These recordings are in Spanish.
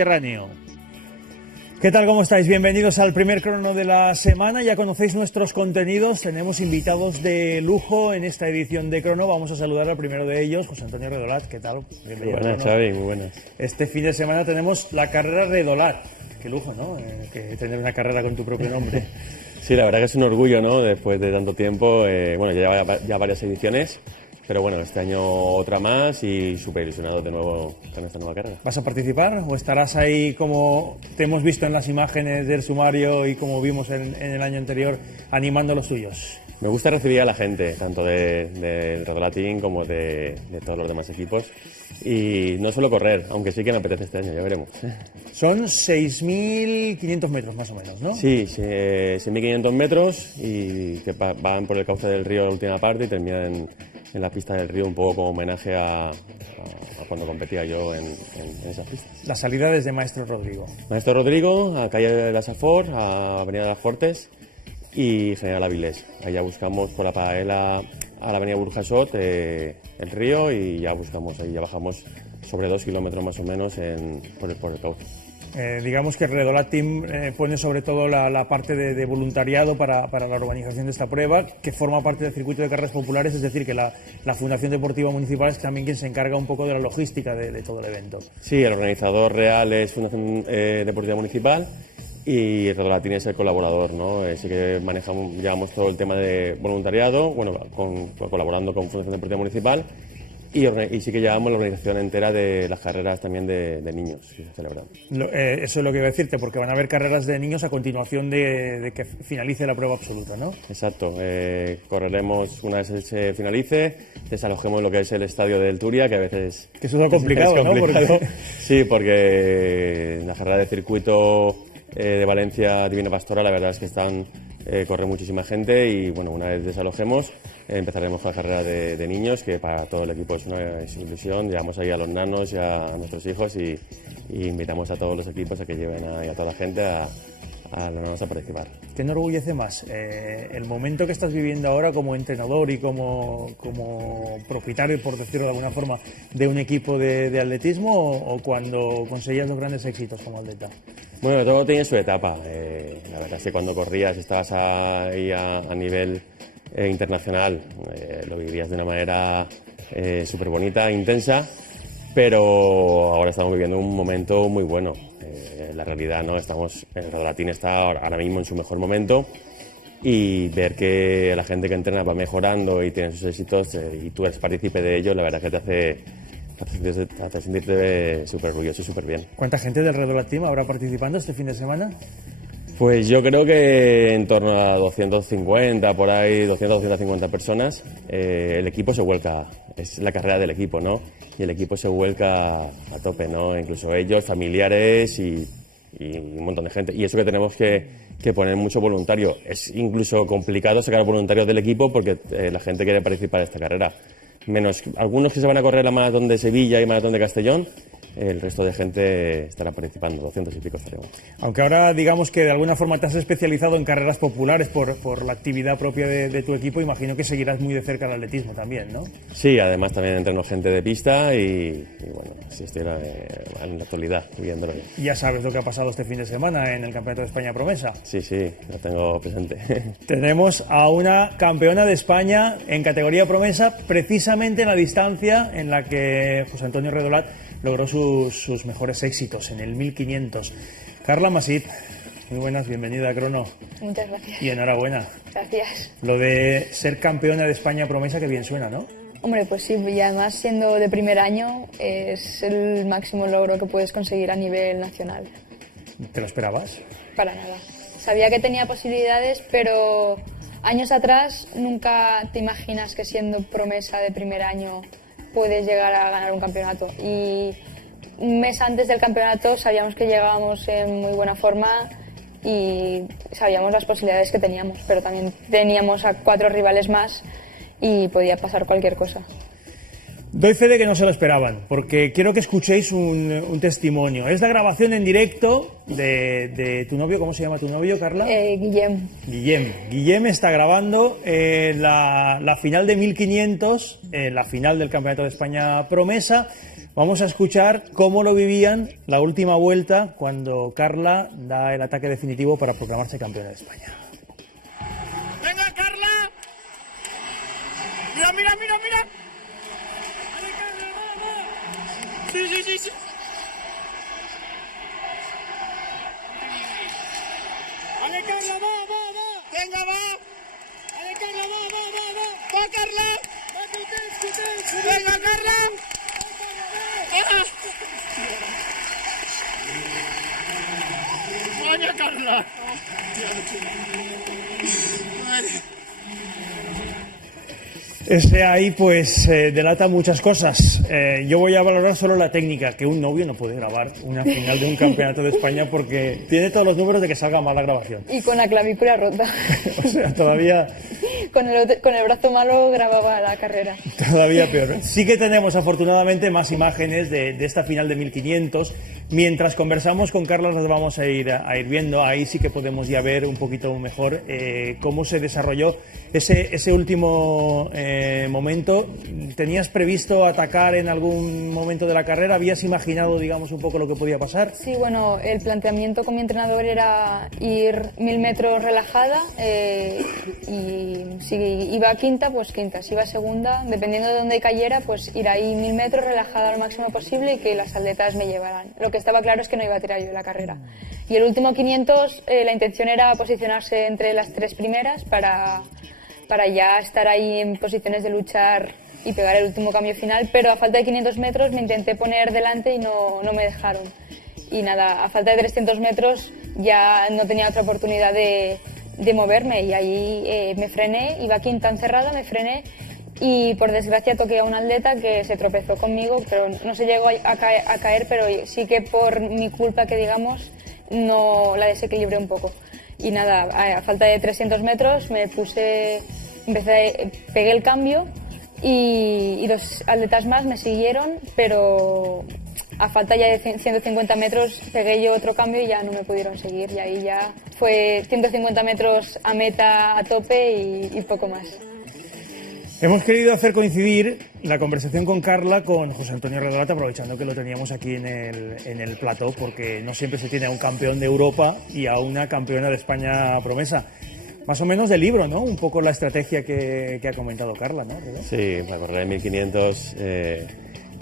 Mediterráneo. ¿Qué tal? ¿Cómo estáis? Bienvenidos al primer crono de la semana. Ya conocéis nuestros contenidos. Tenemos invitados de lujo en esta edición de Crono. Vamos a saludar al primero de ellos, José Antonio Redolat. ¿Qué tal? Bienvenido. Muy buenas, Xavi, muy buenas. Este fin de semana tenemos la carrera Redolat. Qué lujo, ¿no? Que tener una carrera con tu propio nombre. Sí, la verdad que es un orgullo, ¿no? Después de tanto tiempo, bueno, ya varias ediciones. Pero bueno, este año otra más y súper ilusionado de nuevo con esta nueva carrera. ¿Vas a participar o estarás ahí como te hemos visto en las imágenes del sumario y como vimos en el año anterior, animando a los tuyos? Me gusta recibir a la gente, tanto del Redolat Team como de todos los demás equipos. Y no solo correr, aunque sí que me apetece este año, ya veremos. Son 6.500 metros más o menos, ¿no? Sí, 6.500 metros y que van por el cauce del río la última parte y terminan en la pista del río, un poco como homenaje a cuando competía yo en esas pistas. La salida desde Maestro Rodrigo. Maestro Rodrigo, a calle de la Safor, a Avenida de las Fortes y General Avilés. Ahí ya buscamos por la paralela a la Avenida Burjasot, el río, y ya buscamos, ahí ya bajamos sobre 2 kilómetros más o menos por el cauce. Digamos que el Redolat Team pone sobre todo la parte de voluntariado para la organización de esta prueba, que forma parte del circuito de carreras populares, es decir, que la Fundación Deportiva Municipal es también quien se encarga un poco de la logística de todo el evento. Sí, el organizador real es Fundación Deportiva Municipal y el Redolat Team es el colaborador, ¿no? Sí que llevamos todo el tema de voluntariado, bueno, colaborando con Fundación Deportiva Municipal. Y sí que llevamos la organización entera de las carreras también de niños que se celebran. Eso es lo que iba a decirte, porque van a haber carreras de niños a continuación de que finalice la prueba absoluta, ¿no? Exacto. Correremos una vez se finalice, desalojemos lo que es el estadio del Turia, que a veces... Que eso es lo complicado, ¿no? Porque... Sí, porque la carrera de circuito de Valencia Divina Pastora, la verdad es que corre muchísima gente y bueno, una vez desalojemos empezaremos con la carrera de niños, que para todo el equipo es una ilusión. Llevamos ahí a los nanos y a nuestros hijos y invitamos a todos los equipos a que lleven a toda la gente a los nanos a participar. ¿Qué enorgullece más? ¿El momento que estás viviendo ahora como entrenador y como propietario, por decirlo de alguna forma, de un equipo de atletismo o cuando conseguías los grandes éxitos como atleta? Bueno, todo tiene su etapa. La verdad es que cuando corrías estabas ahí a nivel internacional, lo vivirías de una manera súper bonita, intensa, pero ahora estamos viviendo un momento muy bueno. La realidad, ¿no? El Redolat Team está ahora mismo en su mejor momento y ver que la gente que entrena va mejorando y tiene sus éxitos y tú eres partícipe de ello, la verdad que te hace sentirte súper orgulloso y súper bien. ¿Cuánta gente del Redolat Team habrá participando este fin de semana? Pues yo creo que en torno a 250, por ahí, 200-250 personas. El equipo se vuelca, es la carrera del equipo, ¿no? Y el equipo se vuelca a tope, ¿no? Incluso ellos, familiares y un montón de gente. Y eso que tenemos que poner mucho voluntario. Es incluso complicado sacar voluntarios del equipo porque la gente quiere participar en esta carrera. Menos algunos que se van a correr la maratón de Sevilla y maratón de Castellón. El resto de gente estará participando, 200 y pico estaremos. Aunque ahora digamos que de alguna forma te has especializado en carreras populares por la actividad propia de tu equipo, imagino que seguirás muy de cerca el atletismo también, ¿no? Sí, además también entreno gente de pista y bueno, sí estoy en la actualidad viviéndolo. Ya sabes lo que ha pasado este fin de semana en el Campeonato de España Promesa. Sí, lo tengo presente. Tenemos a una campeona de España en categoría Promesa, precisamente en la distancia en la que José Antonio Redolat logró sus mejores éxitos, en el 1500. Carla Masip, muy buenas, bienvenida a Crono. Muchas gracias. Y enhorabuena. Gracias. Lo de ser campeona de España Promesa, que bien suena, ¿no? Hombre, pues sí, y además siendo de primer año es el máximo logro que puedes conseguir a nivel nacional. ¿Te lo esperabas? Para nada. Sabía que tenía posibilidades, pero años atrás nunca te imaginas que siendo promesa de primer año puedes llegar a ganar un campeonato. Y un mes antes del campeonato sabíamos que llegábamos en muy buena forma y sabíamos las posibilidades que teníamos, pero también teníamos a 4 rivales más y podía pasar cualquier cosa. Doy fe de que no se lo esperaban, porque quiero que escuchéis un testimonio. Es la grabación en directo de tu novio. ¿Cómo se llama tu novio, Carla? Guillem. Guillem está grabando la final de 1500, la final del Campeonato de España Promesa, Vamos a escuchar cómo lo vivían la última vuelta cuando Carla da el ataque definitivo para proclamarse campeona de España. ¡Venga, Carla! ¡Mira, mira, mira, mira! ¡Vale, Carla, vamos! ¡Sí, sí, sí, sí! ¡Vale, Carla, va, va, va! ¡Venga, va! ¡Vale, Carla, va, va, va, va! ¡Va, Carla! ¡Va, Cutes! ¡Venga, Carla! ¡Ah! ¡Vaya, Carla! Ese ahí pues delata muchas cosas. Yo voy a valorar solo la técnica, que un novio no puede grabar una final de un campeonato de España porque tiene todos los números de que salga mal la grabación. Y con la clavícula rota. O sea, todavía Con el brazo malo grababa la carrera. peor. Sí que tenemos afortunadamente más imágenes de esta final de 1500. Mientras conversamos con Carla las vamos a ir viendo. Ahí sí que podemos ya ver un poquito mejor cómo se desarrolló ese último momento. ¿Tenías previsto atacar en algún momento de la carrera? ¿Habías imaginado, digamos, un poco lo que podía pasar? Sí, bueno, el planteamiento con mi entrenador era ir 1000 metros relajada y si iba a quinta, pues quinta. Si iba a segunda, dependiendo de dónde cayera, pues ir ahí 1000 metros relajada lo máximo posible y que las atletas me llevaran. Lo que estaba claro es que no iba a tirar yo la carrera. Y el último 500, la intención era posicionarse entre las 3 primeras para ya estar ahí en posiciones de luchar y pegar el último cambio final, pero a falta de 500 metros me intenté poner delante y no me dejaron. Y nada, a falta de 300 metros ya no tenía otra oportunidad de moverme y ahí me frené, iba quinta encerrada, me frené y por desgracia toqué a un atleta que se tropezó conmigo, pero no se llegó a caer, pero sí que por mi culpa, que digamos, no la desequilibré un poco. Y nada, a falta de 300 metros pegué el cambio y 2 atletas más me siguieron, pero a falta ya de 150 metros pegué yo otro cambio y ya no me pudieron seguir. Y ahí ya fue 150 metros a meta a tope y poco más. Hemos querido hacer coincidir la conversación con Carla con José Antonio Redolat, aprovechando que lo teníamos aquí en el plató, porque no siempre se tiene a un campeón de Europa y a una campeona de España promesa. Más o menos del libro, ¿no? Un poco la estrategia que ha comentado Carla, ¿no? ¿Verdad? Sí, para correr en 1500,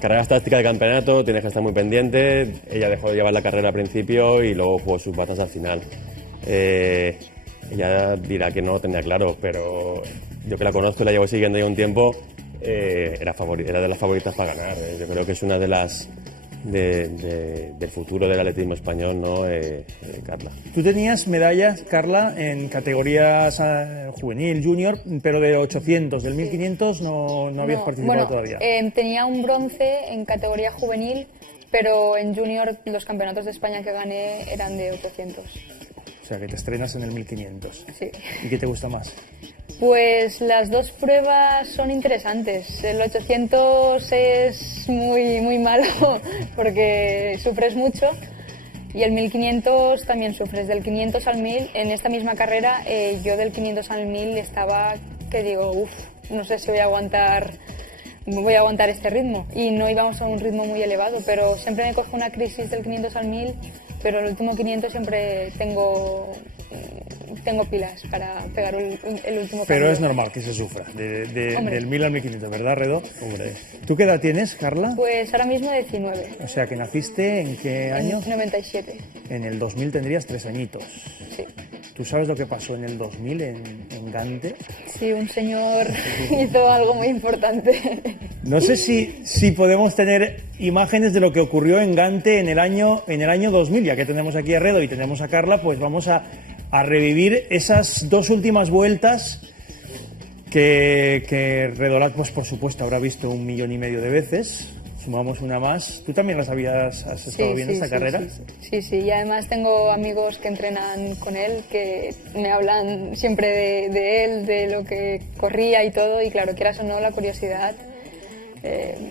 carreras tácticas de campeonato, tienes que estar muy pendiente. Ella dejó de llevar la carrera al principio y luego jugó sus batas al final. Ella dirá que no lo tenía claro, pero yo que la conozco y la llevo siguiendo ya un tiempo, era de las favoritas para ganar. Yo creo que es una de las del futuro del atletismo español, ¿no? Carla. Tú tenías medallas, Carla, en categorías juvenil, junior, pero de 800, del 1500 no habías participado todavía. Tenía un bronce en categoría juvenil, pero en junior los campeonatos de España que gané eran de 800. O sea, que te estrenas en el 1500. Sí. ¿Y qué te gusta más? Pues las dos pruebas son interesantes. El 800 es muy malo porque sufres mucho y el 1500 también sufres. Del 500 al 1000, en esta misma carrera, yo del 500 al 1000 estaba que digo, no sé si voy a aguantar este ritmo. Y no íbamos a un ritmo muy elevado, pero siempre me coge una crisis del 500 al 1000, pero el último 500 siempre tengo pilas para pegar el último Pero cambio. es normal que se sufra, del 1000 al 1500, ¿verdad, Redo? Hombre. ¿Tú qué edad tienes, Carla? Pues ahora mismo 19. O sea, que naciste ¿en qué año? En 97. En el 2000 tendrías 3 añitos. Sí. ¿Tú sabes lo que pasó en el 2000 en Gante? Sí, un señor hizo algo muy importante. No sé si podemos tener imágenes de lo que ocurrió en Gante en el año 2000, ya que tenemos aquí a Redo y tenemos a Carla, pues vamos a revivir esas 2 últimas vueltas que Redolat, pues por supuesto, habrá visto 1,5 millones de veces. Sumamos una más. ¿Tú también has estado viendo esta carrera? Sí, y además tengo amigos que entrenan con él, que me hablan siempre de él, de lo que corría y todo, y claro, quieras o no, la curiosidad.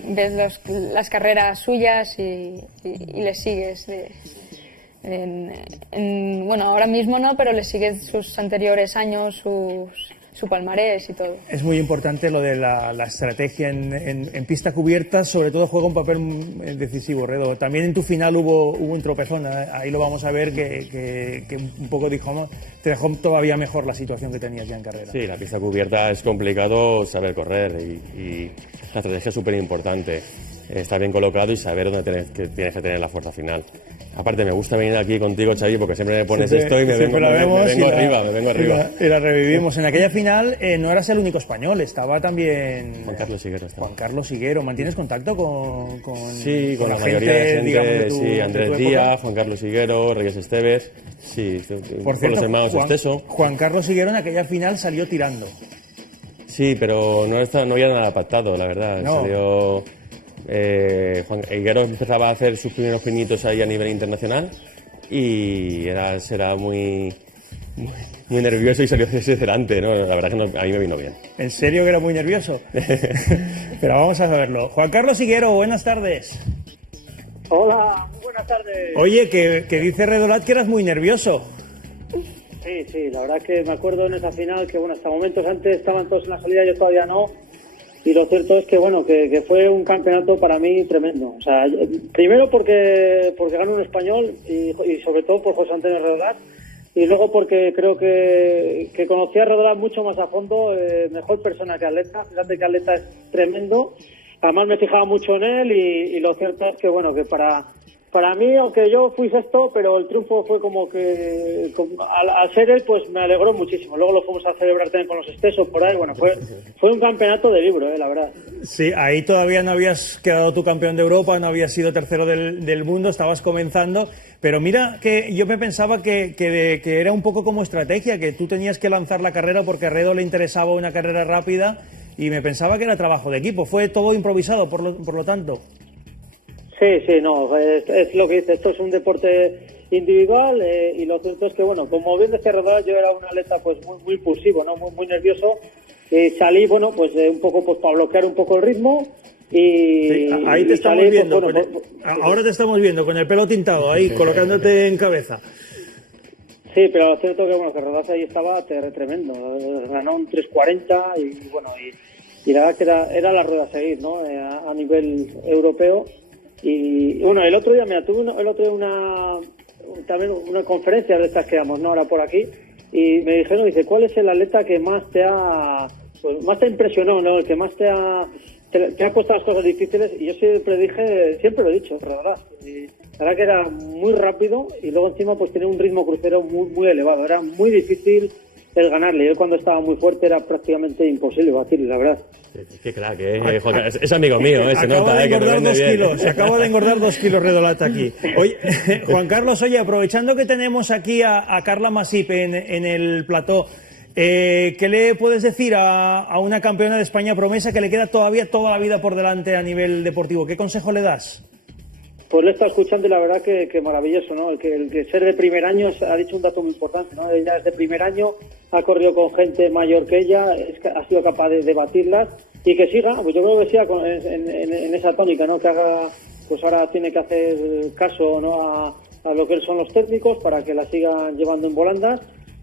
Ves las carreras suyas y les sigues. Bueno, ahora mismo no, pero le sigues sus anteriores años, su palmarés y todo. Es muy importante lo de la estrategia en pista cubierta, sobre todo juega un papel decisivo, Redo. También en tu final hubo un tropezón, ahí lo vamos a ver, que un poco te dejó todavía mejor la situación que tenías ya en carrera. Sí, la pista cubierta es complicado saber correr y la estrategia es súper importante. Estar bien colocado y saber dónde tienes que tener la fuerza final. Aparte, me gusta venir aquí contigo, Xavi, porque siempre me pones esto y me vengo arriba. Y la revivimos. En aquella final no eras el único español, estaba también Juan Carlos Higuero. Juan Carlos Higuero. ¿Mantienes contacto con sí, con la mayoría de gente, digamos, sí, Andrés Díaz, Juan Carlos Higuero, Reyes Esteves, sí, por cierto, con los hermanos Esteso. Juan Carlos Higuero en aquella final salió tirando. Sí, pero no había nada pactado, la verdad. No. Salió... Juan Higuero empezaba a hacer sus primeros pinitos ahí a nivel internacional y será muy nervioso y salió desesperante, ¿no? La verdad que a mí me vino bien. ¿En serio que era muy nervioso? Pero vamos a saberlo. Juan Carlos Higuero, buenas tardes. Hola, buenas tardes. Oye, que dice Redolat que eras muy nervioso. Sí, la verdad que me acuerdo en esa final que, bueno, hasta momentos antes estaban todos en la salida, yo todavía no. Y lo cierto es que, bueno, que fue un campeonato para mí tremendo. O sea, primero porque ganó un español y sobre todo por José Antonio Redolat. Y luego porque creo que conocí a Redolat mucho más a fondo, mejor persona que atleta. Fíjate que atleta es tremendo. Además me fijaba mucho en él y lo cierto es que, bueno, que para mí, aunque yo fui sexto, pero el triunfo fue como que, al ser él, pues me alegró muchísimo. Luego lo fuimos a celebrar también con los Estesos por ahí. Bueno, fue un campeonato de libro, la verdad. Sí, ahí todavía no habías quedado tú campeón de Europa, no habías sido tercero del mundo, estabas comenzando. Pero mira que yo me pensaba que era un poco como estrategia, que tú tenías que lanzar la carrera porque a Redo le interesaba una carrera rápida y me pensaba que era trabajo de equipo. Fue todo improvisado, por lo tanto. Sí, no, es lo que dice, esto es un deporte individual y lo cierto es que, bueno, como bien decía Redolat, yo era un atleta pues muy impulsivo, ¿no? Muy nervioso, salí, bueno, pues un poco pues para bloquear un poco el ritmo y... Sí, ahí te estamos salí, viendo, pues, bueno, ahora te estamos viendo con el pelo tintado, ahí, colocándote en cabeza. Sí, pero lo cierto que, bueno, que Redolat ahí estaba tremendo, ganó un 3.40 y, bueno, y la verdad que era la rueda a seguir, ¿no? A nivel europeo. Y bueno, el otro día, mira, tuve también una conferencia de estas que damos, ¿no? Ahora por aquí, y me dijeron, dice, ¿cuál es el atleta que más te ha impresionado, ¿no? El que más te ha costado las cosas difíciles. Y yo siempre lo he dicho, la verdad. Y la verdad que era muy rápido y luego encima pues tenía un ritmo crucero muy elevado. Era muy difícil el ganarle. Él cuando estaba muy fuerte era prácticamente imposible batirle, la verdad. Qué crack, es amigo mío, se nota, de que te vende bien. Kilos, se acaba de engordar 2 kilos Redolat aquí. Oye, Juan Carlos, aprovechando que tenemos aquí a Carla Masip en el plató, ¿qué le puedes decir a una campeona de España promesa que le queda todavía toda la vida por delante a nivel deportivo? ¿Qué consejo le das? Pues le he estado escuchando y la verdad que maravilloso, ¿no? El que ser de primer año ha dicho un dato muy importante, ¿no? Ella es de primer año, ha corrido con gente mayor que ella, ha sido capaz de batirlas y que siga, pues yo creo que siga en esa tónica, ¿no? Que haga, pues ahora tiene que hacer caso, ¿no? A lo que son los técnicos para que la sigan llevando en volandas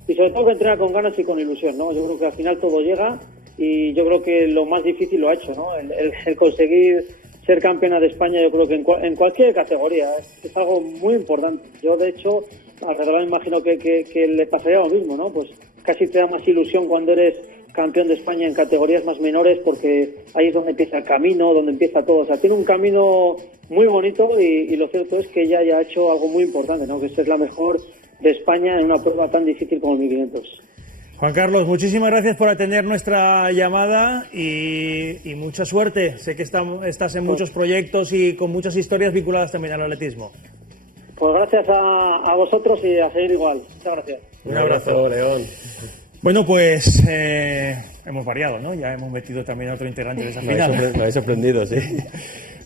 y sobre todo que entrena con ganas y con ilusión, ¿no? Yo creo que al final todo llega y yo creo que lo más difícil lo ha hecho, ¿no? El conseguir ser campeona de España, yo creo que en cualquier categoría es algo muy importante. Yo, de hecho, alrededor me imagino que le pasaría lo mismo, ¿no? Pues casi te da más ilusión cuando eres campeón de España en categorías más menores porque ahí es donde empieza el camino, donde empieza todo. O sea, tiene un camino muy bonito y lo cierto es que ella ya ha hecho algo muy importante, ¿no? Que es la mejor de España en una prueba tan difícil como el 1500. Juan Carlos, muchísimas gracias por atender nuestra llamada y mucha suerte. Sé que estás en muchos proyectos y con muchas historias vinculadas también al atletismo. Pues gracias a vosotros y a seguir igual. Muchas gracias. Un abrazo, León. Bueno, pues hemos variado, ¿no? Ya hemos metido también a otro integrante de esa final. Me habéis sorprendido, sí.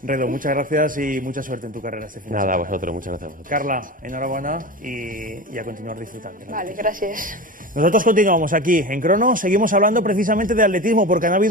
Redo, muchas gracias y mucha suerte en tu carrera este final. Nada, a vosotros, muchas gracias a vosotros. Carla, enhorabuena y a continuar disfrutando. Vale, gracias. Nosotros continuamos aquí en Crono, seguimos hablando precisamente de atletismo porque han habido